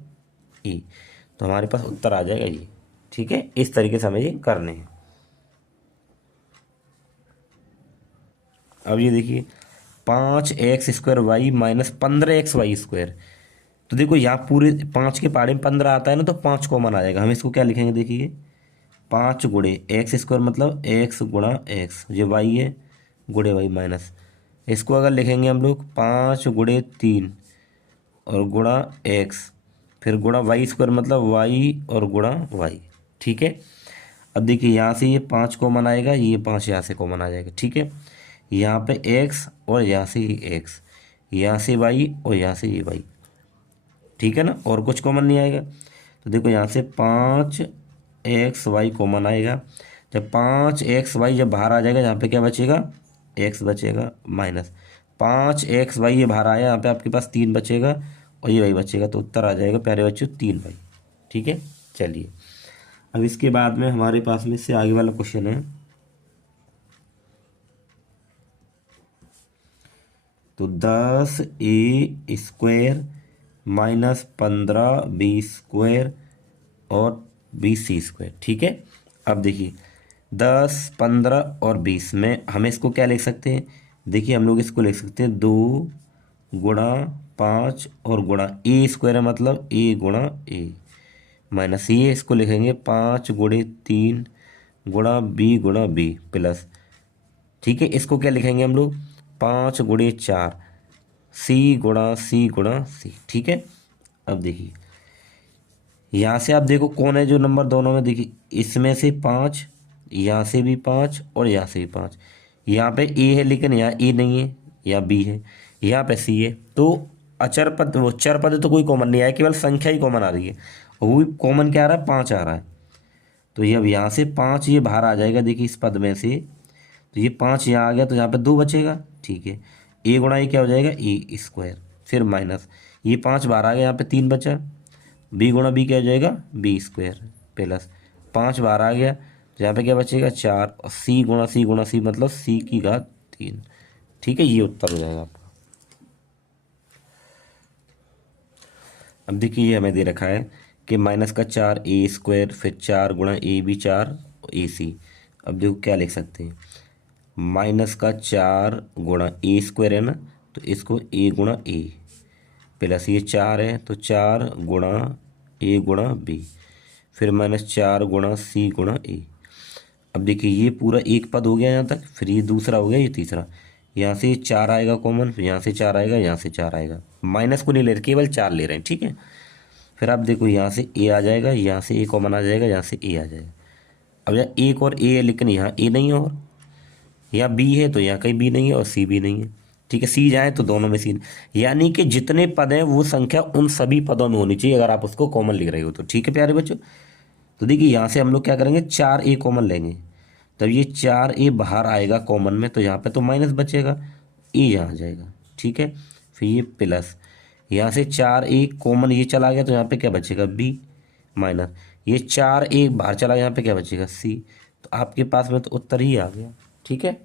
ई। तो हमारे पास उत्तर आ जाएगा ये। ठीक है, इस तरीके से हमें ये करने हैं। अब ये देखिए 5x² माइनस 15xy²। तो देखो यहाँ पूरे 5 के पहाड़े में 15 आता है ना, तो 5 कॉमन आ जाएगा। हम इसको क्या लिखेंगे, देखिए 5 गुणे x² मतलब x गुणा x, ये y है, गुणे y माइनस, इसको अगर लिखेंगे हम लोग 5 गुणे 3 और गुणा x, फिर गुणा y² मतलब y और गुणा y। ठीक है, अब देखिए यहाँ से ये 5 कॉमन आएगा, ये 5 यहाँ से कॉमन आ जाएगा। ठीक है, यहाँ पे x और यहाँ से ये x, यहाँ से y और यहाँ से ये y। ठीक है ना, और कुछ कॉमन नहीं आएगा। तो देखो यहाँ से 5xy कॉमन आएगा, जब 5xy जब बाहर आ जाएगा, यहाँ पे क्या बचेगा x बचेगा, माइनस 5xy ये बाहर आया, यहाँ पे आपके पास 3 बचेगा और ये y बचेगा, तो उत्तर आ जाएगा प्यारे बच्चों 3y। ठीक है, चलिए अब इसके बाद में हमारे पास में इससे आगे वाला क्वेश्चन है। तो 10A² माइनस 15B² और 20C²। ठीक है, अब देखिए 10, 15 और 20 में हम इसको क्या लिख सकते हैं, देखिए हम लोग इसको लिख सकते हैं 2 गुणा 5 और गुणा A² है मतलब A गुणा A, माइनस ये इसको लिखेंगे 5 गुणे 3 गुणा B गुणा B प्लस। ठीक है, इसको क्या लिखेंगे हम लोग 5 गुणे 4 C गुणा C गुणा C। ठीक है, अब देखिए यहाँ से आप देखो कौन है जो नंबर दोनों में, देखिए इसमें से 5, यहाँ से भी 5 और यहाँ से भी 5, यहाँ पे A है लेकिन यहाँ A नहीं है, यहाँ B है, यहाँ पे C है। तो अचर पद वो चर पद तो कोई कॉमन नहीं आया, केवल संख्या ही कॉमन आ रही है, और वो भी कॉमन क्या आ रहा है 5 आ रहा है। तो ये अब यहाँ से 5 ये बाहर आ जाएगा, देखिए इस पद में से, तो ये 5 यहाँ आ गया, तो यहाँ पे 2 बचेगा। ठीक है, A गुणा ये क्या हो जाएगा A², फिर माइनस ये 5 बाहर आ गया, यहाँ पे 3 बचा, B गुणा B क्या हो जाएगा B² प्लस 5 बाहर आ गया, तो यहाँ पे क्या बचेगा 4, और C गुणा C गुणा C मतलब C की घात 3। ठीक है, ये उत्तर हो जाएगा आपका। अब देखिए ये हमें दे रखा है कि माइनस का 4A², फिर 4 गुणा AB 4 AC। अब देखो क्या लिख सकते हैं, माइनस का 4 गुणा A² है ना, तो इसको A गुणा A प्लस ये 4 है, तो 4 गुणा A गुणा B, फिर माइनस 4 गुणा C गुणा A। अब देखिए ये पूरा एक पद हो गया यहाँ तक, फिर ये दूसरा हो गया, ये तीसरा, यहाँ से 4 आएगा कॉमन, फिर यहाँ से 4 आएगा, यहाँ से 4 आएगा, माइनस को नहीं ले रहे, केवल 4 ले रहे हैं। ठीक है, फिर आप देखो यहाँ से A आ जाएगा, यहाँ से A कॉमन आ जाएगा, यहाँ से A आ जाएगा। अब यहाँ एक और A है लेकिन यहाँ A नहीं है, और यहाँ B है तो यहाँ कहीं B नहीं है, और C भी नहीं है। ठीक है, C जाए तो दोनों में C, यानी कि जितने पद हैं वो संख्या उन सभी पदों में होनी चाहिए अगर आप उसको कॉमन लिख रहे हो तो। ठीक है प्यारे बच्चों, तो देखिए यहाँ से हम लोग क्या करेंगे 4A कॉमन लेंगे, तब ये 4A बाहर आएगा कॉमन में, तो यहाँ पे तो माइनस बचेगा, A यहाँ आ जाएगा। ठीक है, फिर ये प्लस, यहाँ से 4A कॉमन ये चला गया, तो यहाँ पे क्या बचेगा B माइनस, ये 4A बाहर चला, यहाँ पे क्या बचेगा C। तो आपके पास में तो उत्तर ही आ गया। ठीक है।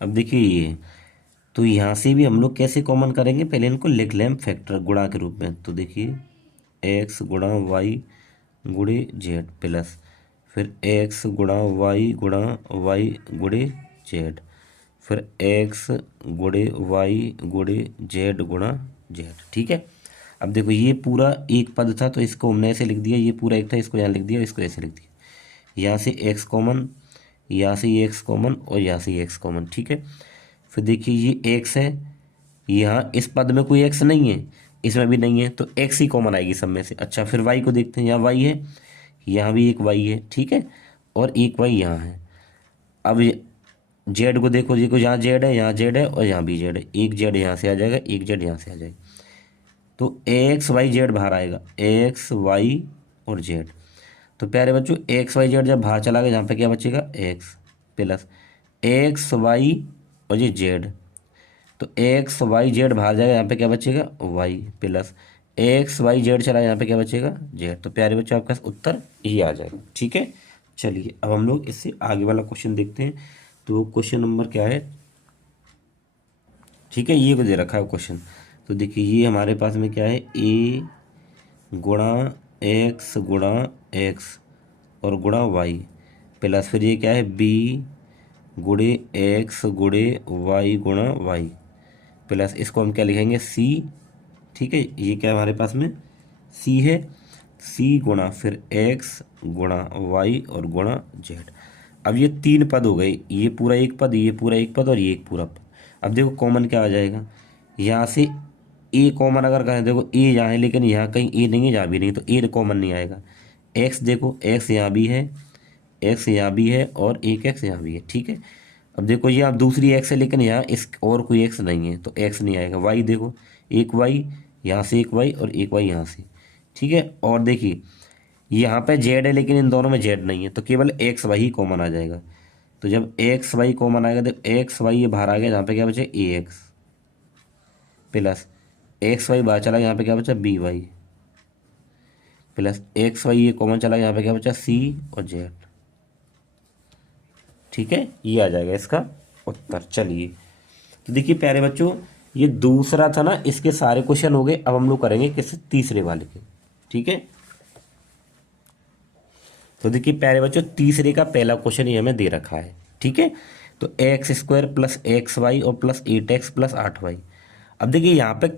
अब देखिए ये, तो यहाँ से भी हम लोग कैसे कॉमन करेंगे, पहले इनको लिख लें फैक्टर गुणा के रूप में। तो देखिए एक्स गुणा वाई गुणे जेड प्लस फिर एक्स गुणा वाई गुणे जेड फिर एक्स गुणे वाई गुणे जेड गुणा जेड। ठीक है। अब देखो ये पूरा एक पद था तो इसको हमने ऐसे लिख दिया, ये पूरा एक था इसको यहाँ लिख दिया, इसको ऐसे लिख दिया। यहाँ से एक्स कॉमन, यहाँ से ये एक्स कॉमन और यहाँ से ये एक्स कॉमन। ठीक है। फिर देखिए ये एक्स है, यहाँ इस पद में कोई एक्स नहीं है, इसमें भी नहीं है, तो एक्स ही कॉमन आएगी सब में से। अच्छा फिर वाई को देखते हैं, यहाँ वाई है, यहाँ भी एक वाई है। ठीक है। और एक वाई यहाँ है। अब जेड को देखो, देखो यहाँ जेड है, यहाँ जेड है और यहाँ भी जेड है, एक जेड यहाँ से आ जाएगा, एक जेड यहाँ से आ जाएगा, तो एक्स वाई जेड बाहर आएगा, एक्स वाई और जेड। तो प्यारे बच्चों एक्स वाई जेड जब बाहर चला गया, यहाँ पे क्या बचेगा, एक्स प्लस एक्स वाई और ये जेड, तो एक्स वाई जेड बाहर जाएगा, यहाँ पे क्या बचेगा, y plus x y z चला, यहाँ पे क्या बचेगा, जेड। तो प्यारे बच्चों आपका उत्तर ये आ जाएगा। ठीक है। चलिए अब हम लोग इससे आगे वाला क्वेश्चन देखते हैं। तो क्वेश्चन नंबर क्या है, ठीक है, ये को दे रखा है क्वेश्चन। तो देखिए ये हमारे पास में क्या है, ए गुणा एक्स और गुणा वाई प्लस फिर ये क्या है, बी गुणे एक्स गुणे वाई गुणा वाई प्लस इसको हम क्या लिखेंगे, सी। ठीक है। ये क्या है हमारे पास में, सी है, सी गुणा फिर एक्स गुणा वाई और गुणा जेड। अब ये तीन पद हो गए, ये पूरा एक पद, ये पूरा एक पद और ये एक पूरा पद। अब देखो कॉमन क्या आ जाएगा, यहाँ से ए कॉमन अगर कहें, देखो ए यहाँ है लेकिन यहाँ कहीं ए नहीं है, यहाँ भी नहीं, तो ए कॉमन नहीं आएगा। एक्स देखो, एक्स यहाँ भी है, एक्स यहाँ भी है और एक एक्स यहाँ भी है। ठीक है। अब देखो ये आप दूसरी एक्स है लेकिन यहाँ इस और कोई एक्स नहीं है, तो एक्स नहीं आएगा। वाई देखो, एक वाई यहाँ से, एक वाई और एक वाई यहाँ से। ठीक है। और देखिए यहाँ पे जेड है लेकिन इन दोनों में जेड नहीं है, तो केवल एक्स वाई ही कॉमन आ जाएगा। तो जब एक्स वाई कॉमन आएगा, तो एक्स वाई ये बाहर आ गया, यहाँ पे क्या बचे, a x plus x y बाहर चला, यहाँ पे क्या बचा, b y plus x y ये कॉमन चला, यहाँ पे क्या बचा, सी और जेड। ठीक है। ये आ जाएगा इसका उत्तर। चलिए तो देखिए प्यारे बच्चों, ये दूसरा था ना, इसके सारे क्वेश्चन हो गए। अब हम लोग करेंगे किस, तीसरे वाले के। ठीक है। तो देखिए प्यारे बच्चों, तीसरे का पहला क्वेश्चन ये हमें दे रखा है। ठीक है। तो x square plus x y और प्लस 8x प्लस 8y। अब देखिए यहाँ पे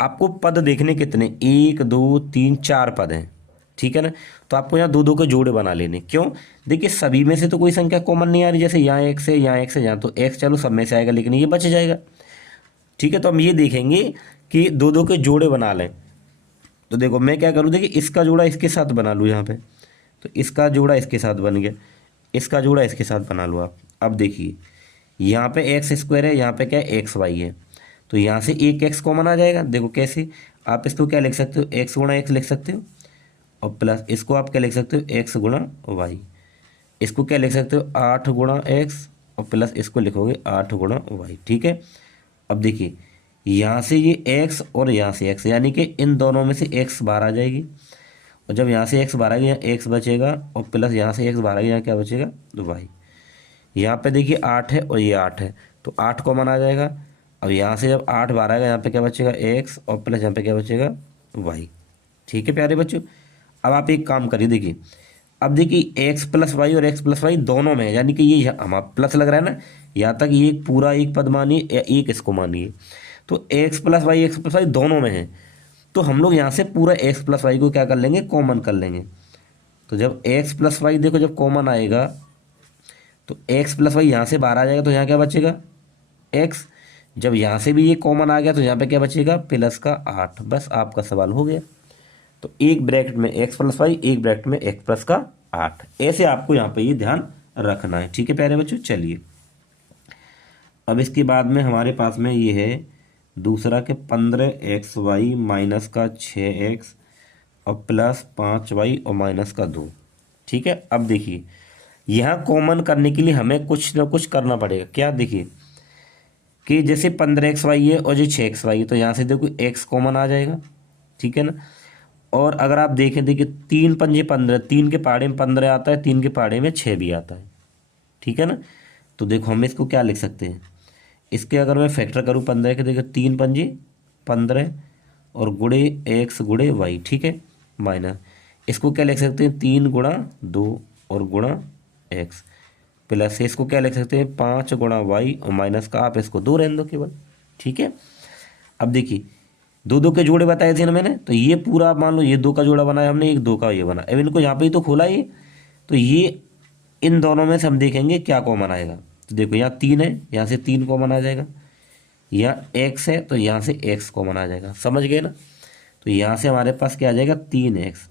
आपको पद देखने कितने, 1 2 3 4 पद हैं। ठीक है ना। तो आपको यहाँ दो दो के जोड़े बना लेने। क्यों, देखिए सभी में से तो कोई संख्या कॉमन नहीं आ रही, जैसे यहाँ एक्स है, यहाँ एक्स है, यहाँ तो एक्स चलो सब में से आएगा लेकिन ये बच जाएगा। ठीक है। तो हम ये देखेंगे कि दो दो के जोड़े बना लें। तो देखो मैं क्या करूँ, देखिए इसका जोड़ा इसके साथ बना लूँ यहाँ पे, तो इसका जोड़ा इसके साथ बन गया, इसका जोड़ा इसके साथ बना लो आप। अब देखिए यहाँ पे एक्स स्क्वायर है, यहाँ पे क्या है, एक्स वाई है, तो यहाँ से एक एक्स कॉमन आ जाएगा। देखो कैसे, आप इसको क्या लिख सकते हो, एक्स गुणा एक्स लिख सकते हो, और प्लस इसको आप क्या लिख सकते हो, एक्स गुणा वाई। इसको क्या लिख सकते हो, 8 गुणा एक्स और प्लस इसको लिखोगे 8 गुणा वाई। ठीक है। अब देखिए यहाँ से ये एक्स और यहाँ से एक्स, यानी कि इन दोनों में से एक्स बाहर आ जाएगी, और जब यहाँ से एक्स बाहर आ गया, यहाँ एक्स बचेगा और प्लस यहाँ से एक्स बाहर आ गया, यहाँ क्या बचेगा, तो वाई। यहाँ पे देखिए 8 है और ये 8 है, तो 8 कॉमन आ जाएगा। अब यहाँ से जब 8 बाहर आएगा, यहाँ पे क्या बचेगा, एक्स और प्लस यहाँ पे क्या बचेगा, वाई। ठीक है प्यारे बच्चों। अब आप एक काम करिए, देखिए अब देखिए एक्स प्लस वाई और एक्स प्लस वाई दोनों में है, यानी कि ये हमारा प्लस लग रहा है ना, यहाँ तक ये पूरा एक पद मानिए या एक इसको मानिए, तो एक्स प्लस वाई दोनों में है। तो हम लोग यहाँ से पूरा एक्स प्लस वाई को क्या कर लेंगे, कॉमन कर लेंगे। तो जब एक्स प्लस वाई देखो जब कॉमन आएगा, तो एक्स प्लस वाई यहाँ से बाहर आ जाएगा, तो यहाँ क्या बचेगा, एक्स। जब यहाँ से भी ये कॉमन आ गया, तो यहाँ पे क्या बचेगा, प्लस का 8। बस आपका सवाल हो गया। तो एक ब्रैकेट में एक्स प्लस वाई, एक ब्रैकेट में एक्स प्लस का 8, ऐसे आपको यहाँ पे ये ध्यान रखना है। ठीक है प्यारे बच्चों। चलिए अब इसके बाद में हमारे पास में ये है दूसरा के 15xy माइनस का 6x और प्लस 5y और माइनस का 2। ठीक है। अब देखिए यहाँ कॉमन करने के लिए हमें कुछ ना कुछ करना पड़ेगा। क्या, देखिए कि जैसे 15xy है और जो 6xy है, तो यहाँ से देखो x कॉमन आ जाएगा। ठीक है ना। और अगर आप देखें, देखिए 3 पंजे 15, 3 के पहाड़े में 15 आता है, 3 के पहाड़े में 6 भी आता है। ठीक है ना। तो देखो हम इसको क्या लिख सकते हैं, इसके अगर मैं फैक्टर करूँ 15 के, देखो 3 पंजे 15 और गुणे एक्स गुणे वाई, ठीक है, माइनस इसको क्या लिख सकते हैं 3 गुणा 2 और गुणा एक्स, प्लस इसको क्या लिख सकते हैं 5 गुणा वाई और माइनस का आप इसको 2 रहने दो केवल, ठीक है। अब देखिए 2 2 के जोड़े बताए थे ना मैंने, तो ये पूरा मान लो ये 2 का जोड़ा बनाया हमने, एक 2 का ये बना, अब इनको यहाँ पे ही तो खोला ये, तो ये इन दोनों में से हम देखेंगे क्या कॉमन आएगा। तो देखो यहाँ 3 है, यहाँ से 3 कॉमन आ जाएगा, यहाँ एक्स है तो यहाँ से एक्स कॉमन आ जाएगा, समझ गए ना। तो यहाँ से हमारे पास क्या आ जाएगा 3x,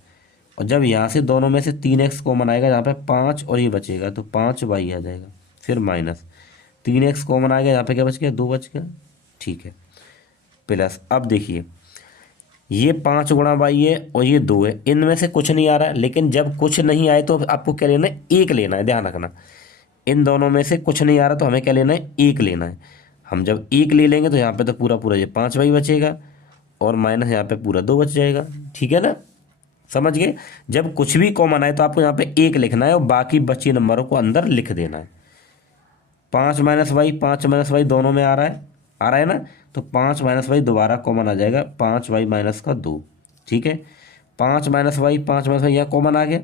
और जब यहाँ से दोनों में से 3x कॉमन आएगा, यहाँ पे 5 और ये बचेगा तो 5y आ जाएगा, फिर माइनस 3x कॉमन आएगा, यहाँ पे क्या बच गया 2 बच गया, ठीक है, प्लस अब देखिए ये 5 गुणा वाई है और ये 2 है, इनमें से कुछ नहीं आ रहा है, लेकिन जब कुछ नहीं आए तो आपको क्या लेना है, एक लेना है, ध्यान रखना। इन दोनों में से कुछ नहीं आ रहा तो हमें क्या लेना है, एक लेना है। हम जब एक ले लेंगे तो यहाँ पे तो पूरा पूरा ये 5y बचेगा और माइनस यहाँ पे पूरा 2 बच जाएगा, ठीक है ना, समझ गए। जब कुछ भी कॉमन आए तो आपको यहाँ पे एक लिखना है और बाकी बचे नंबरों को अंदर लिख देना है। 5 माइनस वाई दोनों में आ रहा है ना, तो 5 माइनस वाई दोबारा कॉमन आ जाएगा, 5y माइनस का 2, ठीक है। 5 माइनस वाई यहाँ कॉमन आ गया,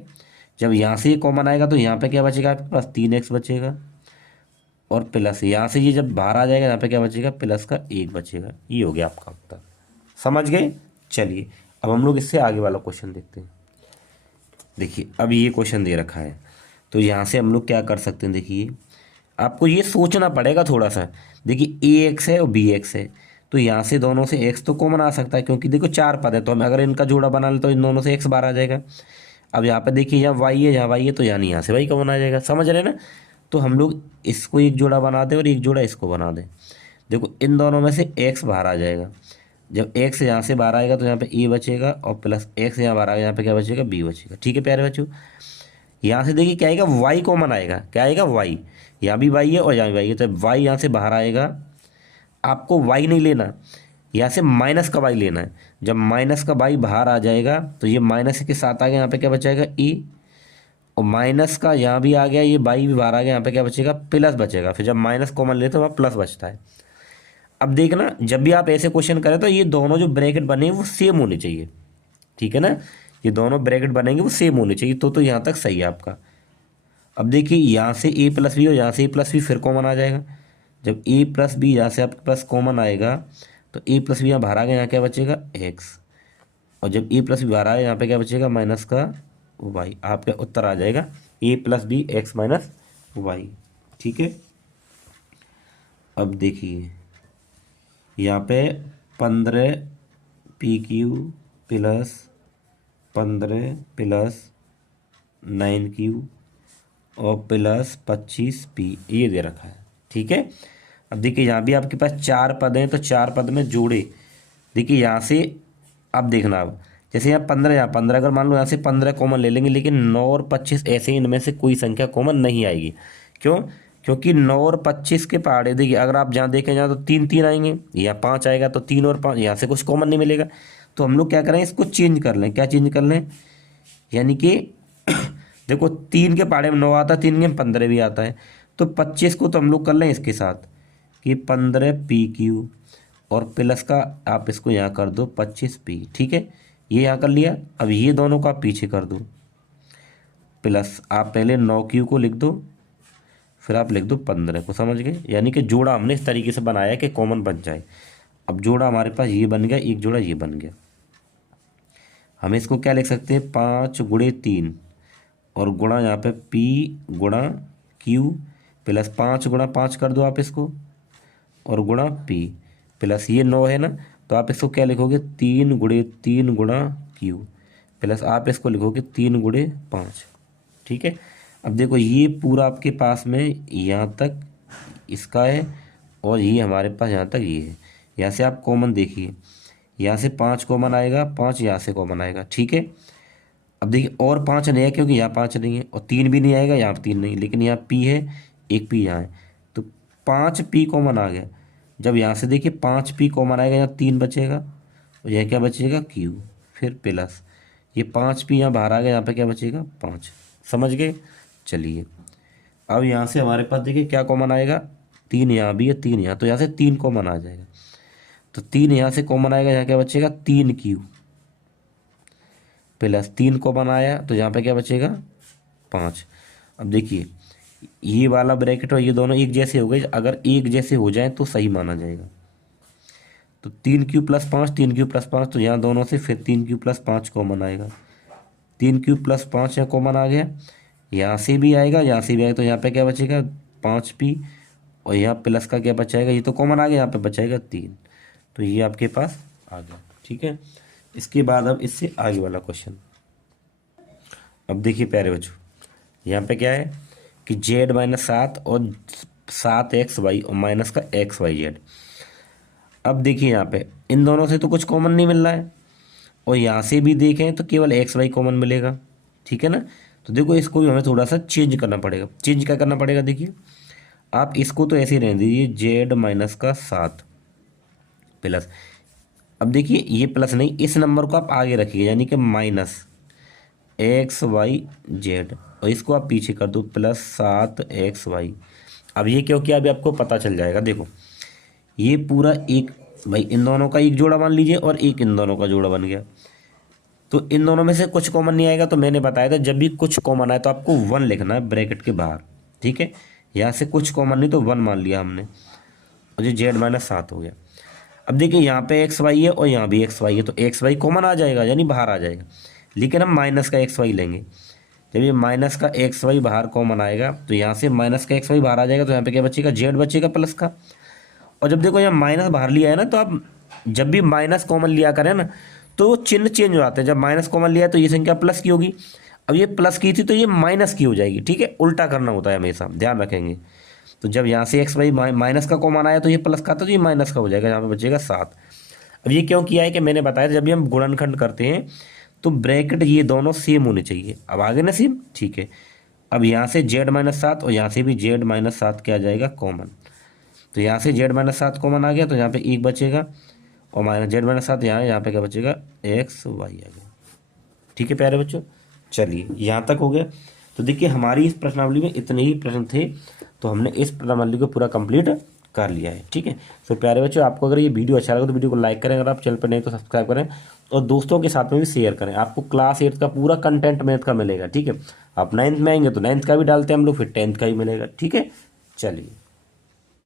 जब यहाँ से ये कॉमन आएगा तो यहाँ पे क्या बचेगा आपके पास 3x बचेगा, और प्लस यहाँ से ये जब बाहर आ जाएगा यहाँ पे क्या बचेगा प्लस का 1 बचेगा, ये हो गया आपका उत्तर, समझ गए। चलिए अब हम लोग इससे आगे वाला क्वेश्चन देखते हैं। देखिए अब ये क्वेश्चन दे रखा है, तो यहाँ से हम लोग क्या कर सकते हैं, देखिए आपको ये सोचना पड़ेगा थोड़ा सा। देखिए ए एक्स है और बी एक्स है, तो यहाँ से दोनों से एक्स तो कॉमन आ सकता है, क्योंकि देखो 4 पद है, तो हम अगर इनका जोड़ा बना ले तो इन दोनों से एक्स बाहर आ जाएगा। अब यहाँ पे देखिए यहाँ वाई है, यहाँ वाई है, तो यानी यहाँ से वाई कॉमन आ जाएगा, समझ रहे हैं ना। तो हम लोग इसको एक जोड़ा बना दें और एक जोड़ा इसको बना दें। देखो इन दोनों में से एक्स बाहर आ जाएगा, जब एक्स यहाँ से बाहर आएगा तो यहाँ पे ए बचेगा, और प्लस एक्स यहाँ बाहर आएगा, यहाँ पे क्या बचेगा बी बचेगा, ठीक है प्यारे बच्चों। यहाँ से देखिए क्या आएगा वाई कॉमन आएगा, क्या आएगा वाई, यहाँ भी वाई है और यहाँ भी वाई है, तो वाई यहाँ से बाहर आएगा, आपको वाई नहीं लेना, यहाँ से माइनस का वाई लेना है। जब माइनस का वाई बाहर आ जाएगा तो ये माइनस के साथ आ गया, यहाँ पे क्या बचेगा ई, और माइनस का यहाँ भी आ गया, ये वाई भी बाहर आ गया, यहाँ पे क्या बचेगा प्लस बचेगा, फिर जब माइनस कॉमन लेते तो वहाँ प्लस बचता है। अब देखना जब भी आप ऐसे क्वेश्चन करें तो ये दोनों जो ब्रैकेट बने वो सेम होने चाहिए, ठीक है ना, ये दोनों ब्रैकेट बनेंगे वो सेम होने चाहिए, तो यहाँ तक सही है आपका। अब देखिए यहाँ से ए प्लस बी और यहाँ से ए प्लस बी फिर कॉमन आ जाएगा, जब ए प्लस बी यहाँ से आपके पास कॉमन आएगा तो ए प्लस बी यहाँ बाहर आ गया, यहाँ क्या बचेगा एक्स, और जब ए प्लस बी बाहर आएगा यहाँ पे क्या बचेगा माइनस का वाई, आपका उत्तर आ जाएगा A plus B X minus Y, ठीक है। अब देखिए यहाँ पे 15 PQ प्लस 15 प्लस 9Q और प्लस 25P ये दे रखा है, ठीक है। अब देखिए यहाँ भी आपके पास 4 पद हैं, तो 4 पद में जोड़े, देखिए यहाँ से अब देखना, अब जैसे यहाँ 15, यहाँ 15 अगर मान लो यहाँ से 15 कॉमन ले लेंगे, लेकिन 9 और 25 ऐसे ही इनमें से कोई संख्या कॉमन नहीं आएगी, क्यों, क्योंकि 9 और 25 के पहाड़े, देखिए अगर आप जहाँ देखें जहाँ तो 3 3 आएंगे, यहाँ 5 आएगा, तो 3 और 5 यहाँ से कुछ कॉमन नहीं मिलेगा, तो हम लोग क्या करें इसको चेंज कर लें, क्या चेंज कर लें, यानी कि देखो 3 के पहाड़े में 9 आता है, 3 के 15 भी आता है, तो 25 को तो हम लोग कर लें इसके साथ कि 15 PQ और प्लस का आप इसको यहाँ कर दो 25P, ठीक है, ये यहाँ कर लिया। अब ये दोनों को आप पीछे कर दो, प्लस आप पहले 9Q को लिख दो, फिर आप लिख दो 15 को, समझ गए, यानी कि जोड़ा हमने इस तरीके से बनाया कि कॉमन बन जाए। अब जोड़ा हमारे पास ये बन गया, एक जोड़ा ये बन गया, हम इसको क्या लिख सकते हैं 5 गुणे 3 और गुणा यहाँ पे P गुणा Q प्लस 5 गुणा 5 कर दो आप इसको, और गुणा P प्लस ये 9 है ना, तो आप इसको क्या लिखोगे 3 गुणे 3 गुणा Q प्लस आप इसको लिखोगे 3 गुणे 5, ठीक है। अब देखो ये पूरा आपके पास में यहाँ तक इसका है, और ये हमारे पास यहाँ तक ये है, यहाँ से आप कॉमन देखिए, यहाँ से 5 कॉमन आएगा, 5 यहाँ से कॉमन आएगा, ठीक है। अब देखिए और 5 नहीं है क्योंकि यहाँ 5 नहीं है, और 3 भी नहीं आएगा, यहाँ 3 नहीं, लेकिन यहाँ P है, एक P यहाँ है, तो 5P कॉमन आ गया। जब यहाँ से देखिए 5P कॉमन आएगा, यहाँ 3 बचेगा और यह क्या बचेगा Q, फिर प्लस ये 5P यहाँ बाहर आ गया, यहाँ पे क्या बचेगा 5, समझ गए। चलिए अब यहाँ से हमारे पास देखिए क्या कॉमन आएगा, 3 यहाँ भी है, 3 यहाँ, तो यहाँ से 3 कॉमन आ जाएगा। तो 3 यहाँ से कॉमन आएगा, यहाँ क्या बचेगा 3Q प्लस 3 कॉमन आया तो यहाँ पे क्या बचेगा 5। अब देखिए ये वाला ब्रैकेट और ये दोनों एक जैसे हो गए, अगर एक जैसे हो जाए तो सही माना जाएगा। तो 3Q प्लस 5, 3Q प्लस 5, तो यहाँ दोनों से फिर 3Q प्लस 5 कॉमन आएगा। 3Q प्लस 5 यहाँ कॉमन आ गया, यहाँ से भी आएगा, यहाँ से भी आएगा, तो यहाँ पे क्या बचेगा 5P, और यहाँ प्लस का क्या बचाएगा, ये तो कॉमन आ गया, यहाँ पे बचाएगा 3। तो ये आपके पास आ गया। ठीक है, इसके बाद अब इससे आगे वाला क्वेश्चन। अब देखिए प्यारे बच्चों, यहाँ पे क्या है कि Z-7 और 7XY और माइनस का XYZ। अब देखिए यहाँ पे इन दोनों से तो कुछ कॉमन नहीं मिल रहा है, और यहाँ से भी देखें तो केवल XY कॉमन मिलेगा। ठीक है ना, तो देखो इसको भी हमें थोड़ा सा चेंज करना पड़ेगा। चेंज क्या करना पड़ेगा, देखिए आप इसको तो ऐसे ही रहने दीजिए, Z-7 प्लस, अब देखिए ये प्लस नहीं, इस नंबर को आप आगे रखिए, यानी कि माइनस XYZ, और इसको आप पीछे कर दो प्लस 7XY। अब ये क्यों किया अभी आपको पता चल जाएगा। देखो ये पूरा एक, भाई इन दोनों का एक जोड़ा मान लीजिए और एक इन दोनों का जोड़ा बन गया, तो इन दोनों में से कुछ कॉमन नहीं आएगा। तो मैंने बताया था जब भी कुछ कॉमन आए तो आपको 1 लिखना है ब्रैकेट के बाहर। ठीक है, यहाँ से कुछ कॉमन नहीं तो 1 मान लिया हमने, और ये Z-7 हो गया। अब देखिए यहाँ पे XY है और यहाँ भी XY है, तो XY कॉमन आ जाएगा, यानी बाहर आ जाएगा। लेकिन हम माइनस का XY लेंगे, जब ये माइनस का XY बाहर कॉमन आएगा तो यहाँ से माइनस का XY बाहर आ जाएगा, तो यहाँ पे क्या बचेगा Z बचेगा प्लस का। और जब देखो यहाँ माइनस बाहर लिया है ना, तो आप जब भी माइनस कॉमन लिया करें ना तो चिन्ह चेंज हो जाते हैं। जब माइनस कॉमन लिया तो ये संख्या प्लस की होगी, अब ये प्लस की थी तो ये माइनस की हो जाएगी। ठीक है, उल्टा करना होता है हमेशा, ध्यान रखेंगे। तो जब यहाँ से XY माइनस का कॉमन आया तो ये प्लस का था, तो ये माइनस का हो जाएगा, यहाँ पे बचेगा 7। अब ये क्यों किया है कि मैंने बताया था जब भी हम गुणनखंड करते हैं तो ब्रैकेट ये दोनों सेम होने चाहिए। अब आगे ना सेम, ठीक है। अब यहाँ से Z-7 और यहाँ से भी Z-7 क्या आ जाएगा कॉमन, तो यहाँ से Z-7 कॉमन आ गया, तो यहाँ पे 1 बचेगा, और माइनस Z-7 यहाँ पे क्या बचेगा XY आ गया। ठीक है प्यारे बच्चों, चलिए यहाँ तक हो गया। तो देखिए हमारी इस प्रश्नावली में इतने ही प्रश्न थे, तो हमने इस प्रश्नावली को पूरा कंप्लीट कर लिया है। ठीक है, तो प्यारे बच्चों आपको अगर ये वीडियो अच्छा लगा तो वीडियो को लाइक करें, अगर आप चैनल पर नहीं तो सब्सक्राइब करें, और दोस्तों के साथ में भी शेयर करें। आपको क्लास 8 का पूरा कंटेंट मैथ का मिलेगा। ठीक है, आप 9th में आएंगे तो 9th का भी डालते हैं हम लोग, फिर 10th का भी मिलेगा। ठीक है, चलिए।